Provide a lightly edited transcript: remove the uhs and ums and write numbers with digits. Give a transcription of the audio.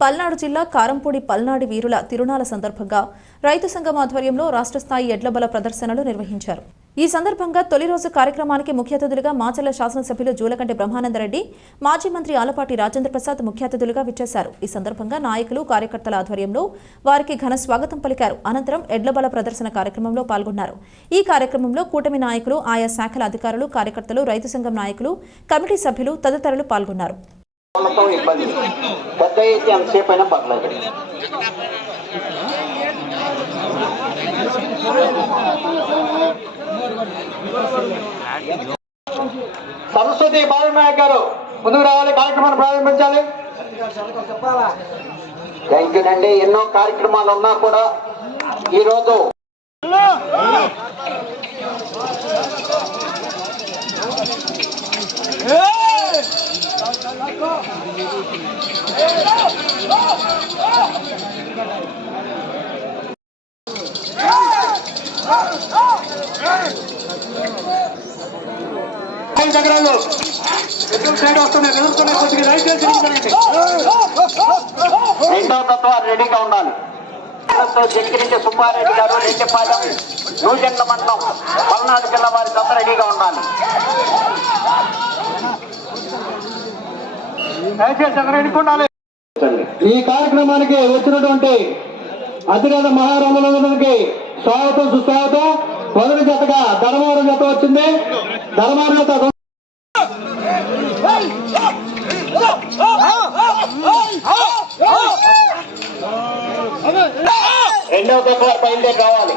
పల్నాడు జిల్లా కారంపూడి పల్నాడు వీరుల తిరునాల సందర్భంగా రైతు సంఘం ఆధ్వర్యంలో రాష్ట్ర స్థాయి ఎడ్లబల ప్రదర్శనలు నిర్వహించారు. ఈ సందర్భంగా తొలి రోజు కార్యక్రమానికి ముఖ్య అతిథులుగా మాచర్ల శాసనసభ్యులు జూలకంటి బ్రహ్మానందరెడ్డి, మాజీ మంత్రి ఆలపాటి రాజేంద్ర ప్రసాద్ ముఖ్య అతిథులుగా విచ్చేశారు. ఈ సందర్భంగా నాయకులు, కార్యకర్తల ఆధ్వర్యంలో వారికి ఘన స్వాగతం పలికారు. అనంతరం ఎడ్లబల ప్రదర్శన కార్యక్రమంలో పాల్గొన్నారు. ఈ కార్యక్రమంలో కూటమి నాయకులు, ఆయా శాఖల అధికారులు, కార్యకర్తలు, రైతు సంఘం నాయకులు, కమిటీ సభ్యులు తదితరులు పాల్గొన్నారు. సరస్వతి బాలనాయక్ గారు ముందుకు రావాలి, కార్యక్రమాన్ని ప్రారంభించాలి. థ్యాంక్ యూ అండి. ఎన్నో కార్యక్రమాలు ఉన్నా కూడా ఈరోజు రెండో తత్వ రెడీగా ఉండాలి. జగిరించి సుబ్బారెడ్డి గారు, రెడ్డిపాలెం, నూజెండ్ల మండలం, పల్నాడు జిల్లా వారి తప్ప రెడీగా ఉండాలి. ఈ కార్యక్రమానికి వచ్చినటువంటి అతిరథ మహారాములందరికీ స్వాగతం, సుస్వాగతం. మొదటి జతగా ధర్మవరం జత వచ్చింది. ధర్మవరం జత రెండవ తత్వ బయలుదేరి రావాలి.